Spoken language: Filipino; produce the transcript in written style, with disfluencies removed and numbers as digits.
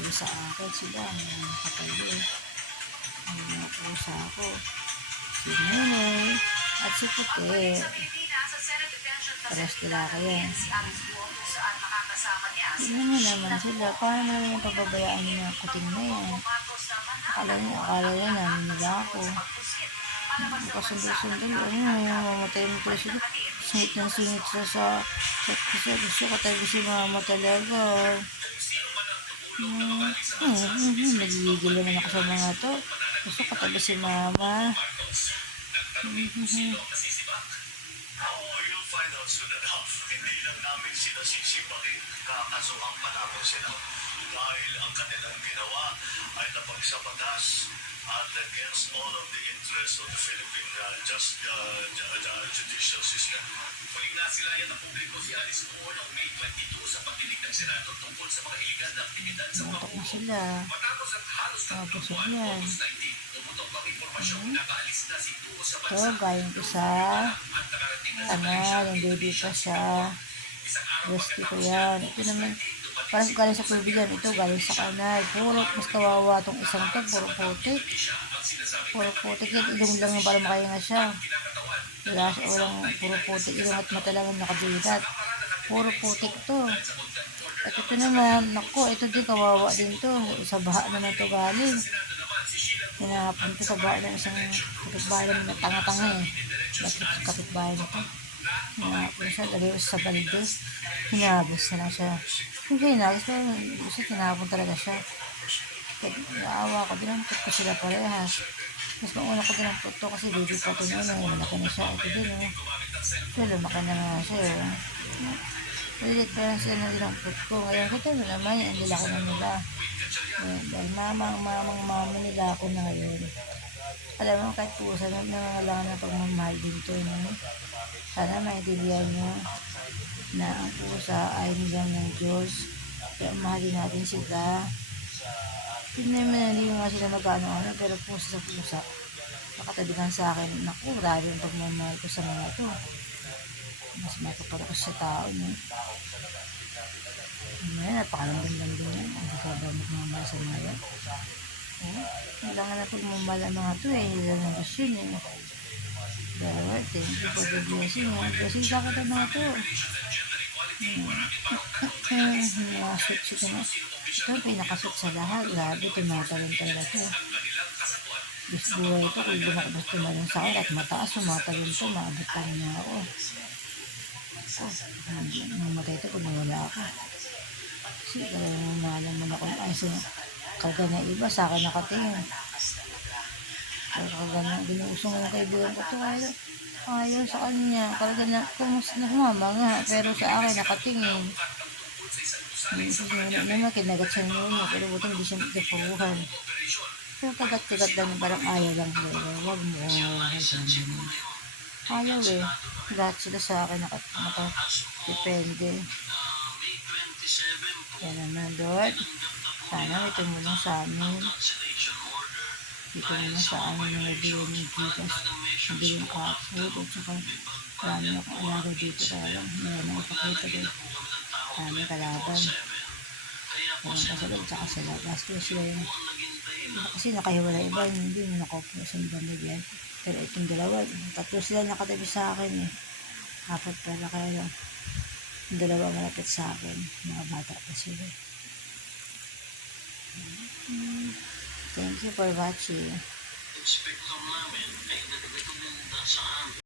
nakatabi sa akin. Sila ang nakatabi. Ang mga pusa ko. Si Nene at si Puti. Pares nila kaya. Tignan mo naman sila. Paano naman yung pababayaan ng mga kuting na yan? Akala niya namin nila ako. Nakasundo-sundo. Mamatay mo tayo sila. Singit ng singit sa gusto katabi si mama talaga. Nagigil naman ako sa mga to. Gusto katabi si mama. Soon enough, hindi lang namin sila sisipakin, kakasuhan pa namin sila. Dahil ang kanilang ginawa ay tapag sa batas at against all of the interests of the Philippine judicial system. Huling nasilayan ng publiko si Alice Moore noong May 22 sa pagdinig ng Senado tungkol sa mga iligal na aktividad sa Pangulo. Matapos ang halos tatlong buwan, August 19, tumutok ang impormasyong nakaalis na si Tuo sa bansa. Ito, galing ko sa yung baby pa siya. Rescue ko yan. Ito naman, parang galing sa tubig yan. Ito, galing sa kanal. Puro, mas kawawa itong isang to. Puro putik. Puro putik yan. Ilong lang yung parang makahinga siya. Wala siya, walang puro putik. Ilong at mata lang ang nakabilat. Puro putik to. At ito naman, naku, ito din, kawawa din to. Sa baha naman to galing. Hinahapon to sa baha ng isang kapitbahay na tanga-tanga eh. Bakit sa kapitbahay na to? Hinahapon siya, lagay ko sa balde. Hinagos na lang siya. Hindi hinagos, pero gusto tinapon talaga siya. Kaya naawa ko, dinampot ko sila parehas. Mas mauna ko dinampot to kasi baby pa ito na yun. Malaki na siya. Ito din oh. Ito, lumaki na nga siya oh. Ulit pa lang sila na dinampot ko. Ngayon kita mo naman, ang lalaki na nila. Dahil mama nila ako na ngayon. Alam mo, kahit pusa na nangangalangan ng pagmamahal din ito. No? Sana maintindihan nyo na ang pusa ay nilang ng Diyos. Kaya mahalin natin sila. Tignan mo na, hindi nga sila magkano-ano, pero pusa sa pusa. Nakatabigan sa akin, naku, grabe ang pagmamahal ko sa mga ito. Mas matapad ako sa tao. No? Ngayon, napakalandang-landang yan. Hindi ka ba magmamahal sa mga yan? Kailangan na pagmamahal ang mga ito eh. Hindi na gusto yun eh. Dahil, thank you for the blessing. Blessing sa kita mga ito. Nakasot siya na. Ito, pinakasot sa lahat. Grabe, tumatalon talaga ito. Gusto buhay ito. Kung lumakabas tumalon sa akin at mataas, tumatalon ito. Maabot pa niya ako. Mamatay ito kung nawala ako. Kasi talagang nalaman ako. Ay, karga na iba, sa akin nakatingin. Karga na, binusong ng kaibigan ko ito. Ayaw sa kanya. Karga na, kumusta na humama nga. Pero sa akin nakatingin. Naman, kinagat siya niya. Pero buto hindi siya nagdapuhan. Pero kagat-kagat lang, parang ayaw lang. Huwag mo, ayaw eh. Lahat sila sa akin nakadepende. Yan naman, Lord. Sana may tumulong sa amin. Dito naman sa amin na nabili ng Gigas. Nabili ng cat food. At saka marami akong alaga dito. Kaya lang, meron na ipakita doon. Marami kalaban. Meron pa sa loob, saka sa labas. Kaya sila yung kasi nakahiwala iba. Hindi mo nakaupo sa bandog yan. Pero itong dalawa, tatlo sila nakatabi sa akin eh. Apat pala, kaya lang yung dalawa malapit sa akin. Mga bata pa sila. Thank you for watching.